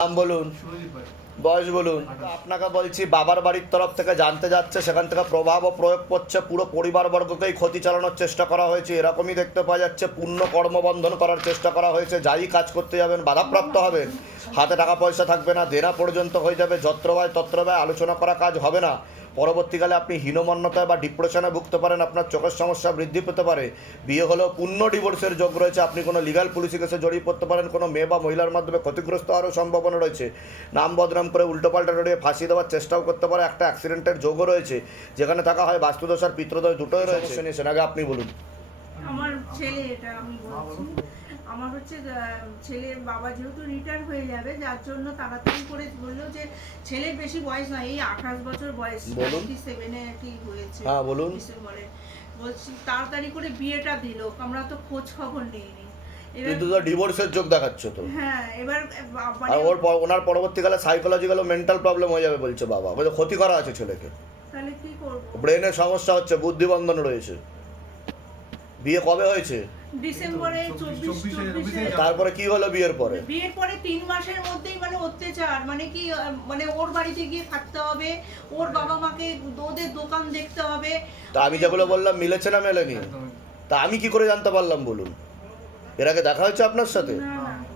নাম বলুন। বয়স বলুন। আপনাকে বলছি বাবার বাড়ির তরফ থেকে জানতে যাচ্ছে সেখান থেকে প্রভাব ও প্রয়োগ করছে পুরো পরিবারবর্গকেই ক্ষতি চালানোর চেষ্টা করা হয়েছে। এরকমই দেখতে পাওয়া যাচ্ছে পূর্ণ কর্মবন্ধন করার চেষ্টা করা হয়েছে। যাই কাজ করতে যাবেন বাধাপ্রাপ্ত হবেন। হাতে টাকা পয়সা থাকবে না দেনা পর্যন্ত হয়ে যাবে যত্রবায় তত্রবায় আলোচনা করা কাজ হবে না। পরবর্তীকালে আপনি হীনমন্যতায় বা ডিপ্রেশনে ভুগতে পারেন আপনার চোখের সমস্যা বৃদ্ধি পেতে পারে। বিয়ে হলেও পূর্ণ ডিভোর্সের যোগ রয়েছে আপনি কোনো লিগাল পুলিশি কেসে জড়িয়ে পড়তে পারেন কোনো মেয়ে বা মহিলার মাধ্যমে ক্ষতিগ্রস্ত হওয়ারও সম্ভাবনা রয়েছে। নাম বদনাম করে উল্টোপাল্টা জড়িয়ে ফাঁসি দেওয়ার চেষ্টাও করতে পারে একটা অ্যাক্সিডেন্টের যোগও রয়েছে যেখানে থাকা হয় বাস্তুদোষ আর পিত্রদোষ দুটোই রয়েছে। নিয়েছেন আগে আপনি বলুন। আমার ছেলে এটা আমি বলছি আমার হচ্ছে ছেলের বাবা যেহেতু রিটায়ার হয়ে যাবে যার জন্য তাড়াতাড়ি করে বলল যে ছেলের বেশি বয়স নয় এই আঠাশ বছর বয়স বলুন। সেভেনে কি হয়েছে? হ্যাঁ, বলুন। ডিসেম্বরে। বলছি তাড়াতাড়ি করে বিয়েটা দিল আমরা তো খোঁজ খবর নিইনি। এবার কিন্তু তো ডিভোর্সের যোগ দেখাচ্ছে তো। হ্যাঁ এবার মানে আর ওর ওনার পরবর্তীকালে সাইকোলজিক্যাল মেন্টাল প্রবলেম হয়ে যাবে বলছে বাবা। বলছে ক্ষতি করা আছে ছেলেকে। তাহলে কি করব? ব্রেনের সমস্যা হচ্ছে বুদ্ধিবন্ধন রয়েছে। বিয়ে কবে হয়েছে? ডিসেম্বরে চব্বিশ তারপরে কি হলো বিয়ের পরে? বিয়ের পরে তিন মাসের মধ্যেই মানে অত্যাচার মানে কি মানে ওর বাড়িতে গিয়ে থাকতে হবে ওর বাবা মাকে ওদের দোকান দেখতে হবে। তা আমি যেগুলো বললাম মিলেছে না মেলেনি। তা আমি কি করে জানতে পারলাম বলুন? এর আগে দেখা হয়েছে আপনার সাথে?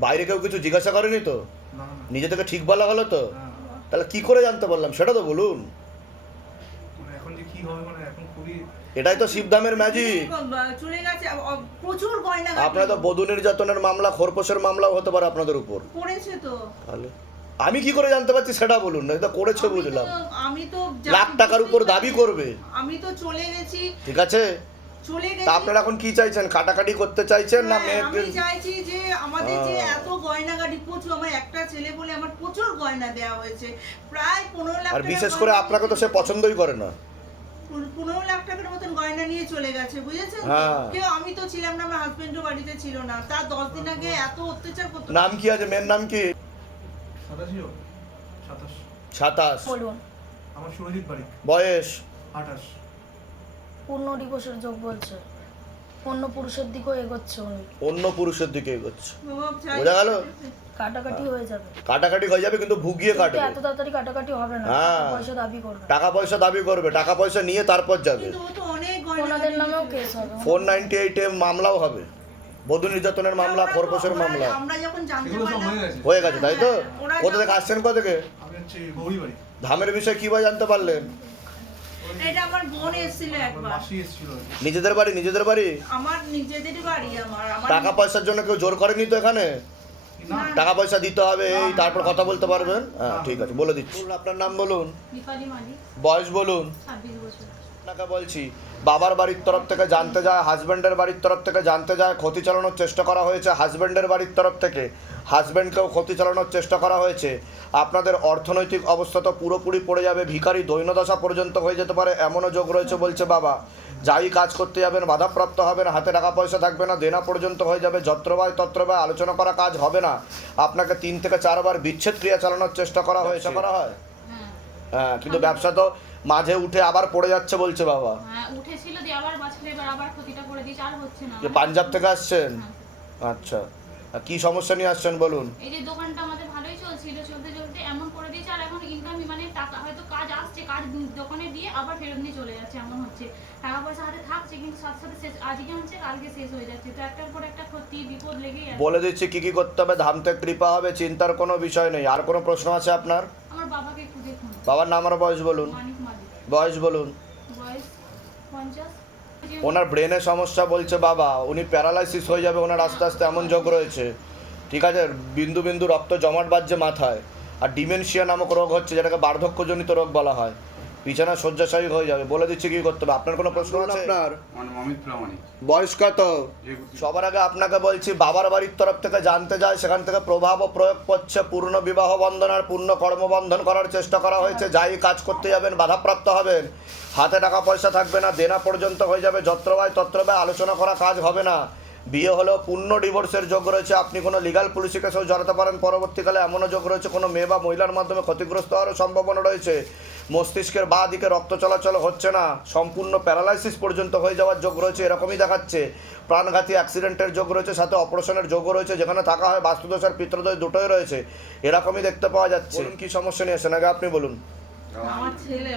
বাইরে কেউ কিছু জিজ্ঞাসা করেনি তো? না, না, নিজে থেকে ঠিক বলা হলো তো? তাহলে কি করে জানতে পারলাম? সেটা তো বলুন মানে এখন যে কি হবে মানে এখন খুবই এটাই তো শিবধামের ম্যাজিক চলে গেছে প্রচুর গয়না আপনার তো বধূ নির্যাতনের মামলা খোরপোশের মামলাও হতে পারে আপনাদের উপর। করেছে তো। তাহলে আমি কি করে জানতে পারছি সেটা বলুন না এটা করেছে বুঝলাম। আমি তো লাখ টাকার উপর দাবি করবে। আমি তো চলে গেছি। ঠিক আছে? চলে তা গেছি। আপনারা এখন কি চাইছেন কাটাকাটি করতে চাইছেন না হ্যাঁ, আমি চাইছি যে আমাদের যে আহ। এত গয়নাগাড়ি প্রচুর আমার একটা ছেলে বলে আমার প্রচুর গয়না দেওয়া হয়েছে। প্রায় পনেরো লাখ আর বিশেষ করে আপনাকে তো সে পছন্দই করে না। পনেরো- পনেরো লাখ টাকার মতন গয়না নিয়ে চলে গেছে বুঝেছেন? হ্যাঁ। কেউ আমি তো ছিলাম না আমার হাজবেন্ডও বাড়িতে ছিল না। তার দশ দিন আগে এত অত্যাচার করতো নাম কি আছে? মেয়ের নাম কি? সাতাশ সাতাশ। বলুন। আমার সুরজিৎ বাড়ি বয়স? আঠাশ। পূর্ণ বছর যোগ বলছে। অন্য পুরুষের দিকেও এগোচ্ছে অন্য পুরুষের দিকে এগোচ্ছে। বোঝা গেল? কাটাকাটি হয়ে। যাবে। কাটাকাটি হয়ে যাবে কিন্তু ভুগিয়ে কাটবে। এত তাড়াতাড়ি কাটাকাটি হবে না হ্যাঁ। টাকা পয়সা দাবি করবে। টাকা পয়সা দাবি করবে টাকা পয়সা নিয়ে তারপর যাবে। কিন্তু ও তো অনেক গয়না ওনাদের নামেও কেস হবে। ফোর নাইনটি এইটে মামলাও হবে। বধূ নির্যাতনের মামলা খোরপোশের আমরা- মামলা হয়ে গেছে। তাই তো? হ্যাঁ, কোথা থেকে আসছেন কোথা থেকে? ধামের বিষয়ে কীভাবে জানতে পারলেন? এটা আমার বোন এসেছিল একবার। নিজেদের বাড়ি নিজেদের বাড়ি? আমার নিজেদের বাড়ি আমার আমার টাকা পয়সার জন্য কেউ জোর করেনি তো এখানে? টাকা পয়সা দিতে হবে এই তারপর কথা বলতে পারবেন? হ্যাঁ ঠিক আছে বলে দিচ্ছি। আপনার নাম বলুন। বয়স বলুন। আপনাকে বলছি বাবার বাড়ির তরফ থেকে জানতে যায় হাজব্যান্ডের বাড়ির তরফ থেকে জানতে যায় ক্ষতি চালানোর চেষ্টা করা হয়েছে হাজব্যান্ডের বাড়ির তরফ থেকে। হাজব্যান্ডকেও ক্ষতি চালানোর চেষ্টা করা হয়েছে। আপনাদের অর্থনৈতিক অবস্থা তো পুরোপুরি পড়ে যাবে ভিখারি দৈন্যদশা পর্যন্ত হয়ে যেতে পারে এমনও যোগ রয়েছে বলছে বাবা। যাই কাজ করতে যাবেন বাধাপ্রাপ্ত হবেন হাতে টাকা পয়সা থাকবে না দেনা পর্যন্ত হয়ে যাবে যত্রবায় তত্রবায় আলোচনা করা কাজ হবে না। আপনাকে তিন থেকে চারবার বিচ্ছেদ ক্রিয়া চালানোর চেষ্টা করা হয়েছে। করা হয়? হ্যাঁ কিন্তু ব্যবসা তো মাঝে উঠে আবার পড়ে যাচ্ছে বলছে বাবা। হ্যাঁ উঠেছিল দিয়ে আবার এবার আবার ক্ষতিটা করে দিয়েছে আর হচ্ছে না। যে পাঞ্জাব থেকে আসছেন? আচ্ছা। আর কি সমস্যা নিয়ে আসছেন বলুন? এই যে দোকানটা আমাদের ভালোই চলছিল চলতে চলতে এমন করে দিয়েছে আর এখন ইনকামই মানে টাকা হয়তো কাজ আসছে কাজ দোকানে দিয়ে আবার ফেরত নিয়ে চলে যাচ্ছে এমন হচ্ছে। টাকা পয়সা হাতে থাকছে কিন্তু সাথে সাথে শেষ আজকে হচ্ছে কালকে শেষ হয়ে যাচ্ছে। তো একটার পর একটা ক্ষতি বিপদ লেগেই আছে। বলে দিচ্ছি কি কি করতে হবে? ধামতে কৃপা হবে চিন্তার কোনো বিষয় নেই। আর কোনো প্রশ্ন আছে আপনার? আমার বাবাকে একটু দেখুন। বাবার নাম আর বয়স বলুন। বয়স বলুন। ওনার ব্রেনে সমস্যা বলছে বাবা উনি প্যারালাইসিস হয়ে যাবে ওনার আস্তে আস্তে এমন যোগ রয়েছে। ঠিক আছে বিন্দু বিন্দু রক্ত জমাট বাজছে মাথায়। আর ডিমেনশিয়া নামক রোগ হচ্ছে যেটাকে বার্ধক্যজনিত রোগ বলা হয়। বিছানা শয্যাশায়ী হয়ে যাবে। বলে দিচ্ছি কি করতে হবে? আপনার কোনো প্রশ্ন আছে? আপনার অমিত প্রামাণিক। বয়স কত সবার আগে আপনাকে বলছি বাবার বাড়ির তরফ থেকে জানতে যায় সেখান থেকে প্রভাব ও প্রয়োগ করছে। পূর্ণ বিবাহ বন্ধন আর পূর্ণ কর্মবন্ধন করার চেষ্টা করা হয়েছে। যাই কাজ করতে যাবেন বাধাপ্রাপ্ত হবেন। হাতে টাকা পয়সা থাকবে না দেনা পর্যন্ত হয়ে যাবে। যত্রবায় তত্রবায় আলোচনা করা কাজ হবে না। বিয়ে হলেও পূর্ণ ডিভোর্সের যোগ রয়েছে। আপনি কোনো লিগাল পুলিশি কেসেও জড়াতে পারেন। পরবর্তীকালে এমনও যোগ রয়েছে, কোনো মেয়ে বা মহিলার মাধ্যমে ক্ষতিগ্রস্ত হওয়ারও সম্ভাবনা রয়েছে। মস্তিষ্কের বা দিকে রক্ত চলাচল হচ্ছে না। সম্পূর্ণ প্যারালাইসিস পর্যন্ত হয়ে যাওয়ার যোগ রয়েছে, এরকমই দেখাচ্ছে। প্রাণঘাতী অ্যাক্সিডেন্টের যোগ রয়েছে, সাথে অপারেশনের যোগও রয়েছে, যেখানে থাকা হয় বাস্তুদোষ আর দুটোই রয়েছে। এরকমই দেখতে পাওয়া যাচ্ছে। কি সমস্যা নিয়ে আগে আপনি বলুন। ওর থেকে।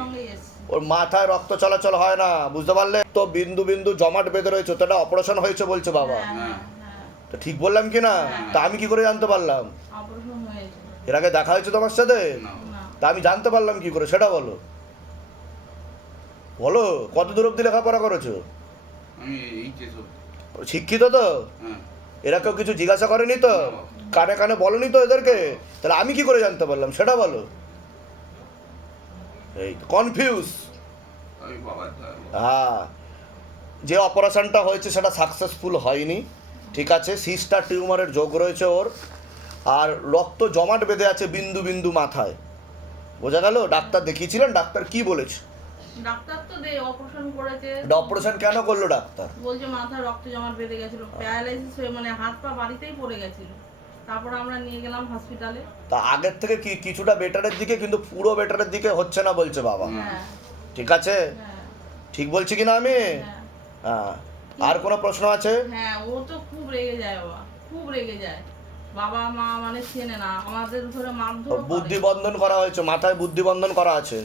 সঙ্গে এসেছি। ওর মাথায় রক্ত চলাচল হয় না বুঝতে পারলে? তো বিন্দু বিন্দু জমাট বেঁধে রয়েছে তো এটা অপারেশন হয়েছে বলছে বাবা। হ্যাঁ হ্যাঁ। হ্যাঁ। তো ঠিক বললাম কি না? তা আমি কি করে জানতে পারলাম? এর আগে দেখা হয়েছে তোমার সাথে? তা আমি জানতে পারলাম কি করে সেটা বলো। বলো কত দূর অব্দি লেখাপড়া করেছ? শিক্ষিত তো? এরা কেউ কিছু জিজ্ঞাসা করেনি তো? কানে কানে বলনি তো এদেরকে? তাহলে আমি কি করে জানতে পারলাম সেটা বলো। কনফিউজ হ্যাঁ। যে অপারেশনটা হয়েছে সেটা সাকসেসফুল হয়নি। ঠিক আছে সিস্টার টিউমারের যোগ রয়েছে ওর। আর রক্ত জমাট বেঁধে আছে বিন্দু বিন্দু মাথায়। বোঝা গেল? ডাক্তার দেখিয়েছিলেন? ডাক্তার কি বলেছে? ডাক্তার তো দে অপারেশন করেছে। অপারেশন কেন করল ডাক্তার? বলছে মাথায় রক্ত জমাট বেঁধে গেছিল প্যারালাইসিস হয়ে মানে হাত পা বাড়িতেই পড়ে গেছিল। তারপর আমরা নিয়ে গেলাম হসপিটালে তা আগের থেকে কি কিছুটা বেটারের দিকে কিন্তু পুরো বেটারের দিকে হচ্ছে না বলছে বাবা। হ্যাঁ। ঠিক আছে? হ্যাঁ। ঠিক বলছি কি না আমি? হ্যাঁ। হ্যাঁ। আর কোনো প্রশ্ন আছে? হ্যাঁ ও তো খুব রেগে যায় বাবা খুব রেগে যায়। বাবা মা মানে চেনে না। আমাদের ধরে মারধর। বুদ্ধি বন্ধন করা হয়েছে মাথায় বুদ্ধি বন্ধন করা আছে।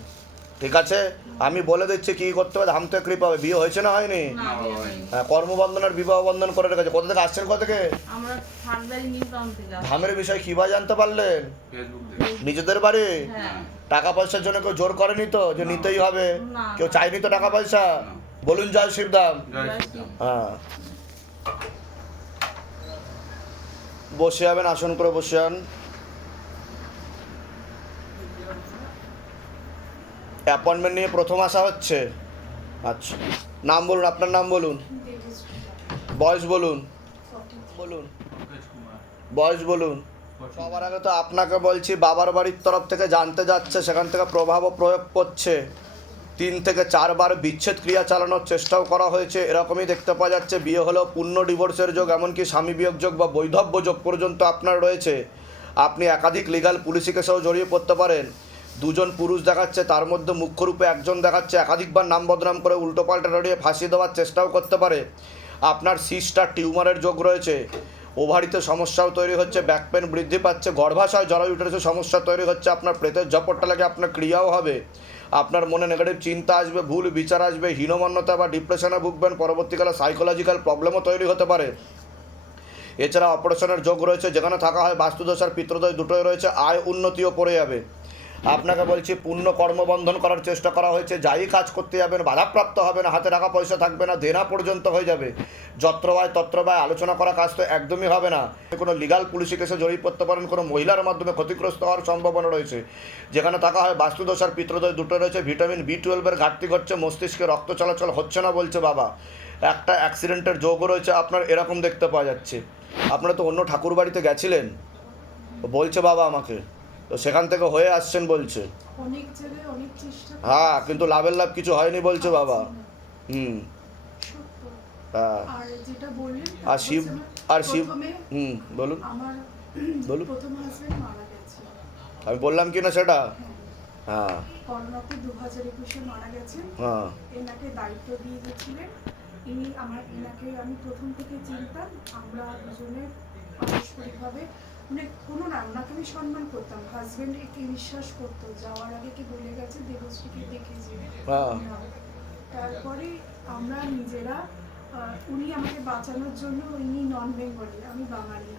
ঠিক আছে? আমি বলে দিচ্ছি কি করতে হবে ধাম থেকে কৃপা হবে। বিয়ে হয়েছে না হয়নি? না বিয়ে হয়নি। হ্যাঁ কর্মবন্ধন আর বিবাহ বন্ধন করে রেখেছে। কোথা থেকে আসছেন কোথা থেকে। ধামের বিষয় কীভাবে জানতে পারলেন? নিজেদের বাড়ি? হ্যাঁ। টাকা পয়সার জন্য কেউ জোর করেনি তো যে নিতেই হবে? কেউ। চাইনি তো টাকা পয়সা? বলুন জয় জয় হ্যাঁ। বসে যাবেন আসন করে বসে যান। অ্যাপয়েন্টমেন্ট নিয়ে প্রথম আসা হচ্ছে? আচ্ছা। নাম বলুন, আপনার নাম বলুন। বয়স বলুন। বলুন। বয়স বলুন। সবার আগে তো আপনাকে বলছি, বাবার বাড়ির তরফ থেকে জানতে যাচ্ছে, সেখান থেকে প্রভাবও প্রয়োগ করছে। তিন থেকে চারবার বিচ্ছেদ ক্রিয়া চালানোর চেষ্টাও করা হয়েছে, এরকমই দেখতে পাওয়া যাচ্ছে। বিয়ে হলেও পূর্ণ ডিভোর্সের যোগ, এমনকি স্বামী বিয়োগ যোগ বা বৈধব্য যোগ পর্যন্ত আপনার রয়েছে। আপনি একাধিক লিগাল পুলিশি কেসেও জড়িয়ে পড়তে পারেন। দুজন পুরুষ দেখাচ্ছে, তার মধ্যে মুখ্যরূপে একজন দেখাচ্ছে, একাধিকবার নাম বদনাম করে উল্টোপাল্টা লড়িয়ে ফাঁসি দেওয়ার চেষ্টাও করতে পারে। আপনার সিস্টার টিউমারের যোগ রয়েছে। ওভারিতে সমস্যাও তৈরি হচ্ছে, ব্যাক পেন বৃদ্ধি পাচ্ছে, গর্ভাশয় জরায়ু উঠেছে, সমস্যা তৈরি হচ্ছে, আপনার প্রেতের জপটটা লাগে আপনার ক্রিয়াও হবে। আপনার মনে নেগেটিভ চিন্তা আসবে, ভুল বিচার আসবে, হীনমান্যতা বা ডিপ্রেশনে ভুগবেন, পরবর্তীকালে সাইকোলজিক্যাল প্রবলেমও তৈরি হতে পারে। এছাড়া অপারেশনের যোগ রয়েছে, যেখানে থাকা হয় বাস্তুদোষ আর পিত্রদোষ দুটোই রয়েছে, আয় উন্নতিও পড়ে যাবে। আপনাকে বলছি, পূর্ণ কর্মবন্ধন করার চেষ্টা করা হয়েছে। যাই কাজ করতে যাবেন, বাধাপ্রাপ্ত হবে না হাতে টাকা পয়সা থাকবে না, দেনা পর্যন্ত হয়ে যাবে। যত্রবায় তত্রবায় আলোচনা করা কাজ তো একদমই হবে না। কোনো লিগাল পুলিশি কেসে জড়িয়ে পড়তে পারেন, কোনো মহিলার মাধ্যমে ক্ষতিগ্রস্ত হওয়ার সম্ভাবনা রয়েছে। যেখানে থাকা হয় বাস্তুদোষ আর দুটো রয়েছে ভিটামিন বি টুয়েলভের ঘাটতি ঘটছে, মস্তিষ্কে রক্ত চলাচল হচ্ছে না বলছে বাবা। একটা অ্যাক্সিডেন্টের যোগও রয়েছে, আপনার এরকম দেখতে পাওয়া যাচ্ছে। আপনারা তো অন্য ঠাকুর বাড়িতে গেছিলেন? বলছে বাবা আমাকে। তো সেখান থেকে হয়ে আসছেন বলছে। হ্যাঁ কিন্তু লাভের লাভ কিছু হয়নি বলছে বাবা। হুম। হ্যাঁ। আর শিব আর শিব হুম বলুন। বলুন। আমি বললাম কি না সেটা? হ্যাঁ। হ্যাঁ। হ্যাঁ। এনাকে দায়িত্ব দিয়ে গেছিলেন। ইনি আমার এনাকে আমি প্রথম থেকে চিনতাম। আমরা দুজনে পারস্পরিকভাবে মানে কোনো না ওনাকে আমি সম্মান করতাম। হাজবেন্ড একে বিশ্বাস করতো যাওয়ার আগে কি বলে গেছে? দেবশ্রীকে দেখেছি। তারপরে আমরা নিজেরা উনি আমাকে বাঁচানোর জন্য উনি নন বেঙ্গলি আমি বাঙালি।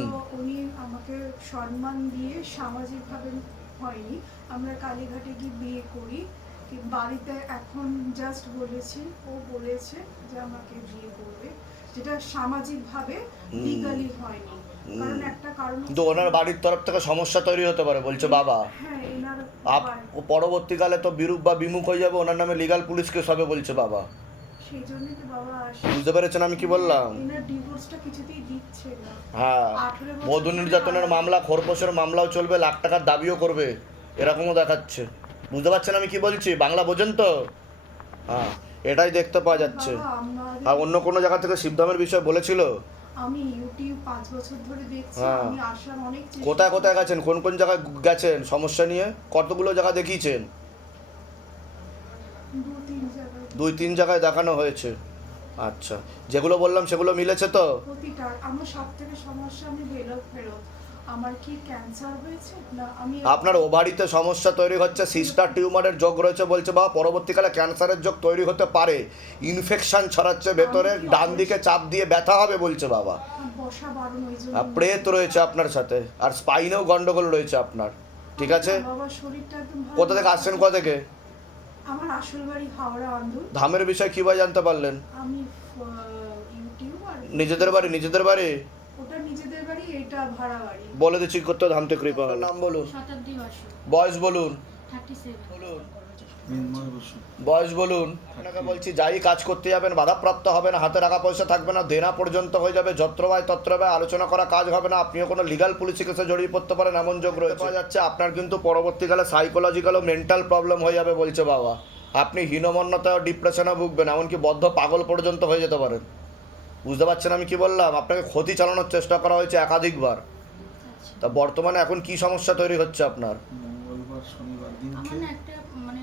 তো উনি আমাকে সম্মান দিয়ে সামাজিকভাবে হয়নি। আমরা কালীঘাটে গিয়ে বিয়ে করি। বাড়িতে এখন জাস্ট বলেছি ও বলেছে যে আমাকে বিয়ে করবে যেটা সামাজিকভাবে। লিগালি হয়নি। কিন্তু ওনার বাড়ির তরফ থেকে সমস্যা তৈরি হতে পারে বলছে বাবা। হ্যাঁ আপ পরবর্তীকালে তো বিরূপ বা বিমুখ হয়ে যাবে ওনার নামে লিগাল পুলিশ কেস হবে বলছে বাবা। বুঝতে পেরেছেন আমি কি বললাম? হ্যাঁ আঠেরো বছর বধূ নির্যাতনের মামলা খোরপোশের মামলাও চলবে লাখ টাকার দাবিও করবে এরকমও দেখাচ্ছে। বুঝতে পারছেন আমি কি বলছি? বাংলা বোঝেন তো? হ্যাঁ এটাই দেখতে পাওয়া যাচ্ছে। আর অন্য কোনো জায়গা থেকে শিবধামের বিষয়ে বলেছিল? আমি ইউটিউব পাঁচ বছর ধরে দেখছি হ্যাঁ। আমি আসার অনেক কোথায় কোথায় গেছেন? কোন কোন জায়গায় গেছেন? সমস্যা নিয়ে? কতগুলো জায়গা দেখিয়েছেন? দুই তিন জায়গায় দেখানো হয়েছে। আচ্ছা। যেগুলো বললাম সেগুলো মিলেছে তো? প্রতিটা আমার সব থেকে সমস্যা আমি ফেরত ফেরত। আমার কি ক্যান্সার হয়েছে? না আমি আপনার ওভারিতে সমস্যা তৈরি হচ্ছে সিস্টার টিউমারের যোগ রয়েছে বলছে বা পরবর্তীকালে ক্যান্সারের যোগ তৈরি হতে পারে। ইনফেকশন ছড়াচ্ছে ভেতরে ডান দিকে চাপ দিয়ে ব্যথা হবে বলছে বাবা। বসা বারণ ওই জন্য। আর প্রেত রয়েছে আপনার সাথে আর স্পাইনেও গন্ডগোল রয়েছে আপনার ঠিক আছে? বাবার শরীরটা একদম ভালো কোথা থেকে আসছেন কোথা থেকে? আমার আসল বাড়ি হাওড়া আন্দুল ধামের বিষয় কীভাবে জানতে পারলেন? আমি ইউটিউব আর নিজেদের বাড়ি নিজেদের বাড়ি ওটা নিজেদের বাড়ি এটা ভাড়া বাড়ি বলে দিচ্ছি করতে ধামতে কৃপা হলো। নাম বলুন। শতাব্দী বাসু বয়স বলুন। বয়স বলুন। আপনাকে বলছি যাই কাজ করতে যাবেন বাধাপ্রাপ্ত হবে না হাতে টাকা পয়সা থাকবে না দেনা পর্যন্ত হয়ে যাবে যত্রবায় তত্রবায় আলোচনা করা কাজ হবে না আপনিও কোনো লিগাল পুলিশি কেসে জড়িয়ে পড়তে পারেন এমন যোগ রয়েছে। পাওয়া যাচ্ছে আপনার কিন্তু পরবর্তীকালে সাইকোলজিক্যাল ও মেন্টাল প্রবলেম হয়ে যাবে বলছে বাবা। আপনি হীনমন্যতা ও ডিপ্রেশনে ভুগবেন এমনকি বদ্ধ পাগল পর্যন্ত হয়ে যেতে পারেন। বুঝতে পারছেন আমি কি বললাম? আপনাকে ক্ষতি চালানোর চেষ্টা করা হয়েছে একাধিকবার। আচ্ছা। তা বর্তমানে এখন কি সমস্যা তৈরি হচ্ছে আপনার? মঙ্গলবার শনিবার দিনকে একটা মানে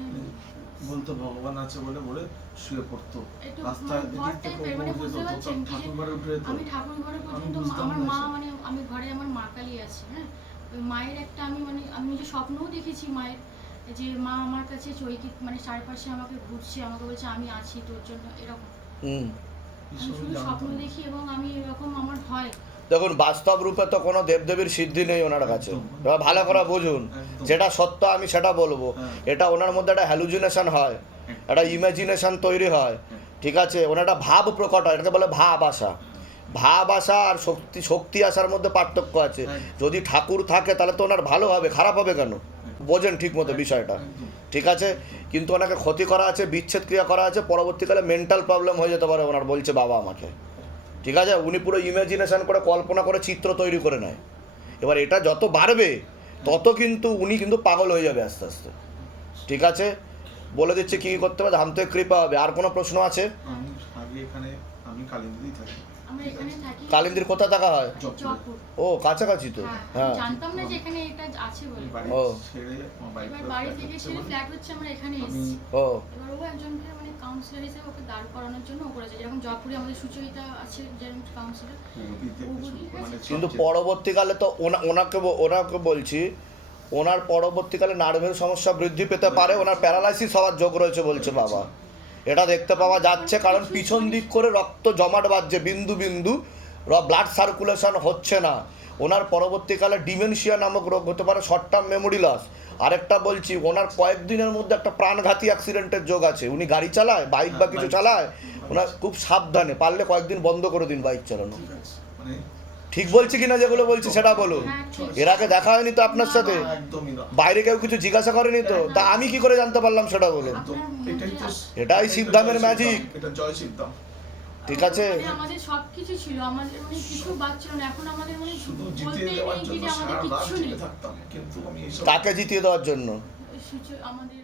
বলতো ভগবান আছে বলে বলে শুয়ে পড়তো। একটু রাস্তায় মানে এদিক ঘর থেকে টাইপের, বুঝতে যেত, পারছেন ঠাকুর ঘরে উঠে যেত। আমি ঠাকুর ঘরে পর্যন্ত আমার মা মানে আমি ঘরে আমার মা কালী আছে হ্যাঁ? মায়ের একটা আমি মানে আমি নিজে স্বপ্নও দেখেছি মায়ের যে মা আমার কাছে চৈকি মানে চারপাশে আমাকে ঘুরছে আমাকে বলছে আমি আছি তোর জন্য এরকম। হুম আমি এসবই শুধু স্বপ্ন দেখি এবং আমি এরকম আমার হয়। দেখুন বাস্তব রূপে তো কোনো দেবদেবীর সিদ্ধি নেই ওনার কাছে। ভালো করে বুঝুন যেটা সত্য আমি সেটা বলব। হ্যাঁ। এটা ওনার মধ্যে একটা হ্যালুজিনেশন হয় একটা ইমাজিনেশন তৈরি হয় ঠিক আছে? ওনার একটা ভাব প্রকট হয় এটাকে বলে ভাব আসা ভাব আসা আর শক্তি শক্তি আসার মধ্যে পার্থক্য আছে। হ্যাঁ। যদি ঠাকুর থাকে তাহলে তো ওনার ভালো হবে খারাপ হবে কেন? বোঝেন ঠিক মতো বিষয়টা। ঠিক আছে? কিন্তু ওনাকে ক্ষতি করা আছে, বিচ্ছেদ ক্রিয়া করা আছে, পরবর্তীকালে মেন্টাল প্রবলেম হয়ে যেতে পারে ওনার, বলছে বাবা আমাকে। ঠিক আছে? উনি পুরো ইমাজিনেশন করে, কল্পনা করে, চিত্র তৈরি করে নেয়। এবার এটা যত বাড়বে, তত কিন্তু উনি কিন্তু পাগল হয়ে যাবে আস্তে আস্তে। ঠিক আছে? বলে দিচ্ছে, কী করতে হবে? ধাম কৃপা হবে। আর কোনো প্রশ্ন আছে? আমি এখানে, আমি থাকি। কালিন্দির কোথায় থাকা হয়? ও কাছাকাছি তো। হ্যাঁ হ্যাঁ। জানতাম না যে এখানে এটা আছে বলে। ও। বাড়ি এবার বাড়ি থেকে ছেড়ে ফ্ল্যাট হচ্ছে আমরা এখানে এসেছি। ও। এবার ও একজনকে মানে কাউন্সিলর হিসেবে ওকে দাঁড় করানোর জন্য ও করেছে। যেরকম জয়পুরে আমাদের সুচরিতা আছে যেরকম কাউন্সিলর কিছু বুঝি- মানে কিন্তু পরবর্তীকালে তো ওনাকে ওনাকে বলছি ওনার পরবর্তীকালে নার্ভের সমস্যা বৃদ্ধি পেতে পারে ওনার প্যারালাইসিস হওয়ার যোগ রয়েছে বলছে বাবা। এটা দেখতে পাওয়া যাচ্ছে কারণ পিছন দিক করে রক্ত জমাট বাঁধছে বিন্দু বিন্দু। ব্লাড সার্কুলেশন হচ্ছে না। ওনার পরবর্তীকালে ডিমেনশিয়া নামক রোগ হতে পারে শর্ট টার্ম মেমোরি লস আরেকটা বলছি ওনার কয়েকদিনের মধ্যে একটা প্রাণঘাতী অ্যাক্সিডেন্টের যোগ আছে। উনি গাড়ি চালায় বাইক বা কিছু চালায় ওনার খুব সাবধানে পারলে কয়েকদিন বন্ধ করে দিন বাইক চালানো। ঠিক বলছি কিনা যেগুলো বলছি সেটা বলুন। হ্যাঁ এর আগে দেখা হয়নি তো আপনার সাথে? বাইরে কেউ কিছু জিজ্ঞাসা করেনি তো? তা আমি কি করে জানতে পারলাম সেটা বলুন। এটাই শিবধামের ম্যাজিক ঠিক আছে। মানে আমাদের সবকিছু ছিল। আমাদের মানে কিছু বাদ না। এখন আমাদের মানে শুধু জিতে দেওয়ার জন্য সারা রাত জেগে থাকতাম। কিন্তু আমি তাকে জিতিয়ে দেওয়ার জন্য? আমাদের